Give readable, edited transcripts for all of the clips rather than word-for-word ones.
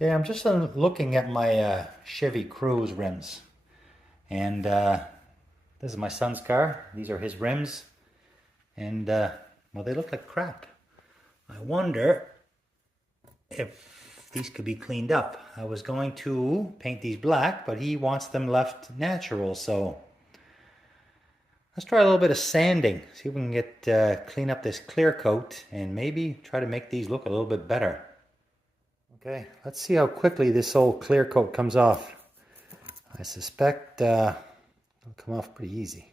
Yeah, I'm just looking at my Chevy Cruze rims, and this is my son's car. These are his rims, and well, they look like crap. I wonder if these could be cleaned up. I was going to paint these black, but he wants them left natural, so let's try a little bit of sanding. See if we can get clean up this clear coat and maybe try to make these look a little bit better. Okay, let's see how quickly this old clear coat comes off. I suspect it'll come off pretty easy.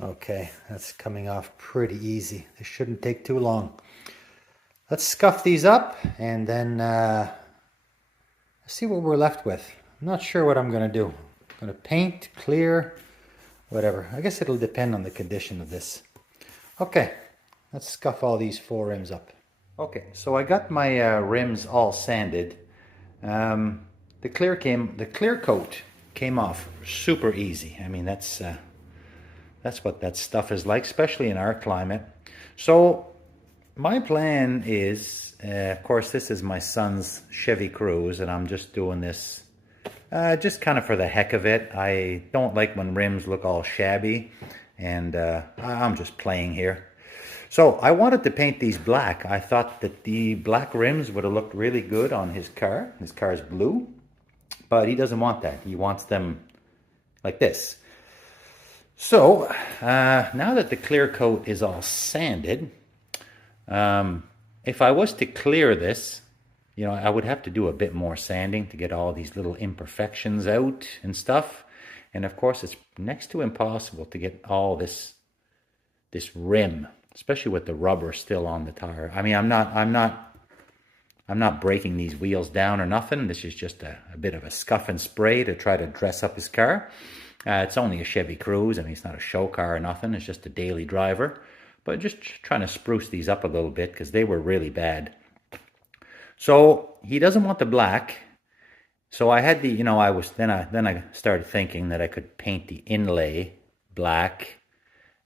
Okay, that's coming off pretty easy. This shouldn't take too long. Let's scuff these up and then see what we're left with. I'm not sure what I'm going to do. I'm going to paint, clear, whatever. I guess it'll depend on the condition of this. Okay, let's scuff all these four rims up. Okay, so I got my rims all sanded. The clear coat came off super easy. I mean, that's what that stuff is like, especially in our climate. So my plan is, of course, this is my son's Chevy Cruze, and I'm just doing this just kind of for the heck of it. I don't like when rims look all shabby, and I'm just playing here. So I wanted to paint these black. I thought that the black rims would have looked really good on his car. His car is blue, but he doesn't want that. He wants them like this. So now that the clear coat is all sanded, if I was to clear this, you know, I would have to do a bit more sanding to get all these little imperfections out and stuff. And of course, it's next to impossible to get all this rim, especially with the rubber still on the tire. I mean, I'm not breaking these wheels down or nothing. This is just a bit of a scuff and spray to try to dress up his car. It's only a Chevy Cruze. I mean, it's not a show car or nothing. It's just a daily driver. But just trying to spruce these up a little bit because they were really bad. So he doesn't want the black. So I had the, you know, then I started thinking that I could paint the inlay black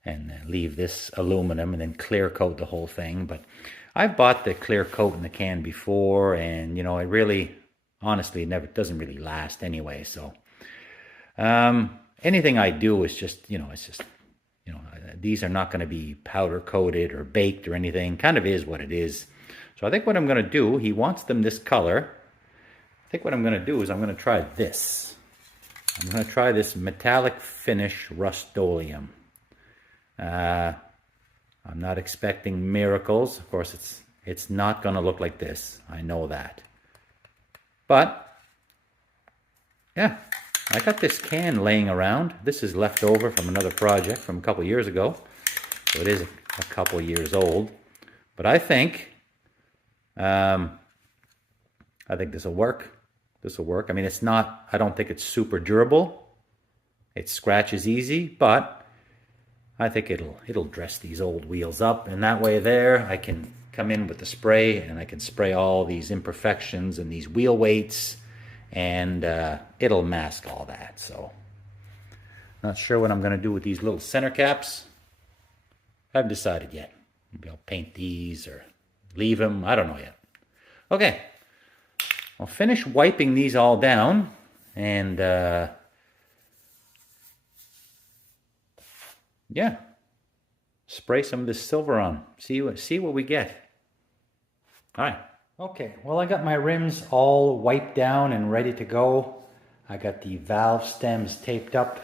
and leave this aluminum and then clear coat the whole thing. But I've bought the clear coat in the can before, and you know, it really, honestly, it doesn't really last anyway. So anything I do is just, you know, it's just, you know, these are not going to be powder coated or baked or anything. Kind of is what it is. So I think what I'm going to do, he wants them this color. I think what I'm going to do is I'm going to try this. I'm going to try this metallic finish Rust-Oleum. I'm not expecting miracles. Of course, it's not going to look like this. I know that. But yeah, I got this can laying around. This is left over from another project from a couple years ago. So it is a couple years old. But I think this will work. This will work. I mean, it's not, I don't think it's super durable. It scratches easy, but I think it'll dress these old wheels up. And that way there, I can come in with the spray and I can spray all these imperfections and these wheel weights, and it'll mask all that. So not sure what I'm going to do with these little center caps. I haven't decided yet. Maybe I'll paint these or leave them. I don't know yet. Okay, I'll finish wiping these all down, and yeah, spray some of this silver on. See what we get. All right. Okay, well, I got my rims all wiped down and ready to go. I got the valve stems taped up,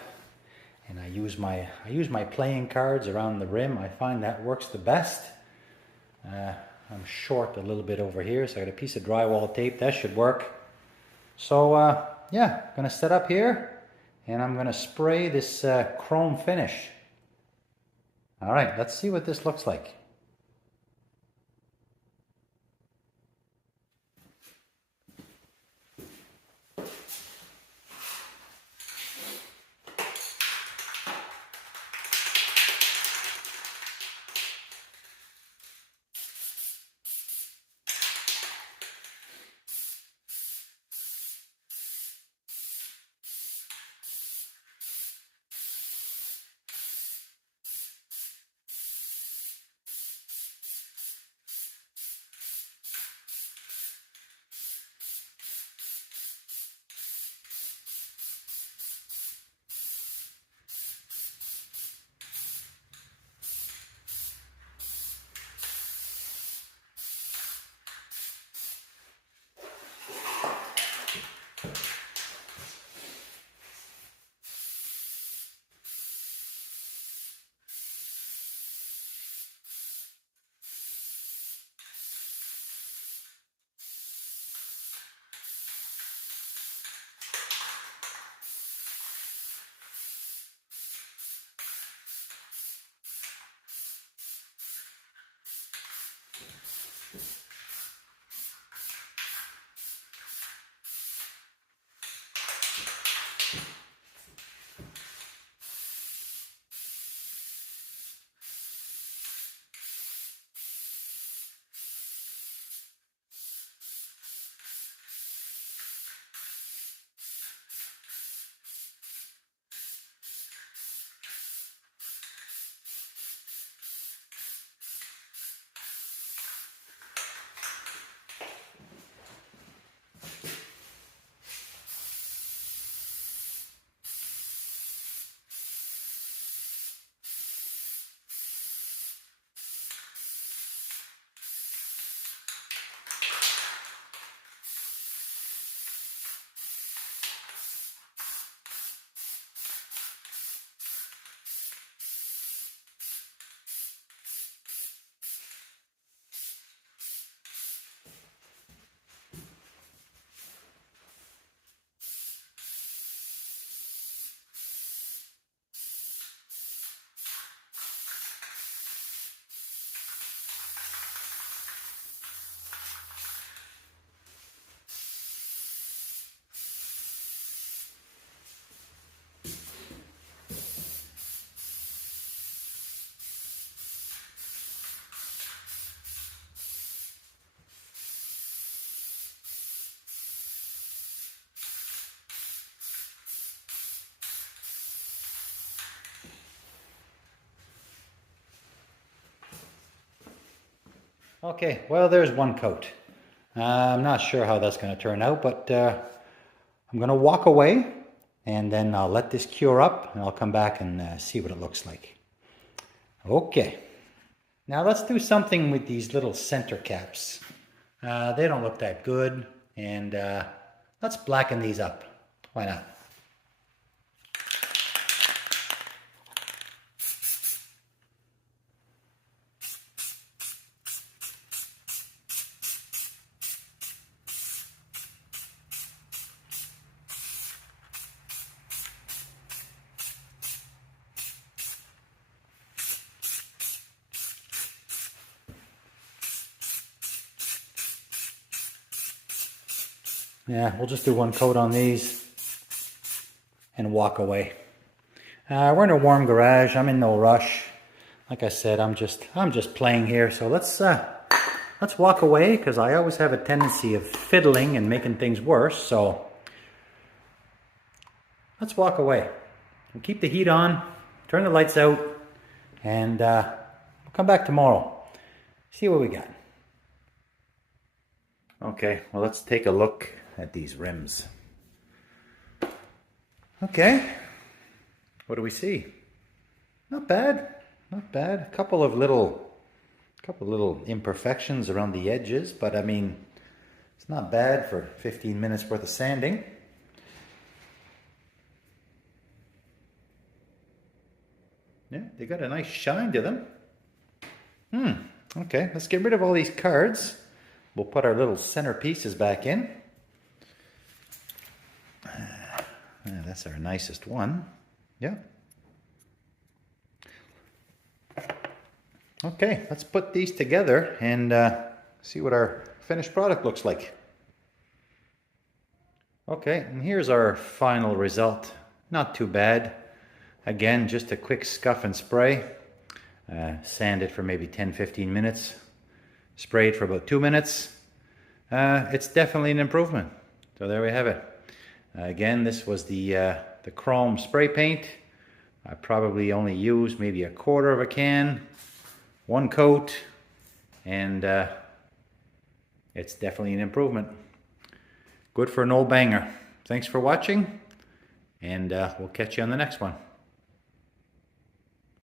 and I use my playing cards around the rim. I find that works the best. I'm short a little bit over here, so I got a piece of drywall tape. That should work. So yeah, I'm gonna set up here, and I'm gonna spray this chrome finish. All right, let's see what this looks like. Okay, well, there's one coat. I'm not sure how that's going to turn out, but I'm going to walk away, and then I'll let this cure up, and I'll come back and see what it looks like. Okay, now let's do something with these little center caps. They don't look that good, and let's blacken these up. Why not? Yeah, we'll just do one coat on these and walk away. We're in a warm garage. I'm in no rush. Like I said, I'm just playing here. So let's walk away, because I always have a tendency of fiddling and making things worse. So let's walk away. We'll keep the heat on, turn the lights out, and we'll come back tomorrow. See what we got. Okay, well, let's take a look at these rims. Okay, what do we see? Not bad, not bad. A couple of little imperfections around the edges, but I mean, it's not bad for 15 minutes worth of sanding. Yeah, they got a nice shine to them. Okay, let's get rid of all these cards. We'll put our little center pieces back in. That's our nicest one. Yeah. Okay, let's put these together and see what our finished product looks like. Okay, and here's our final result. Not too bad. Again, just a quick scuff and spray. Sand it for maybe 10-15 minutes. Spray it for about 2 minutes. It's definitely an improvement. So there we have it. Again, this was the chrome spray paint. I probably only used maybe 1/4 of a can, 1 coat, and it's definitely an improvement. Good for an old banger. Thanks for watching, and we'll catch you on the next one.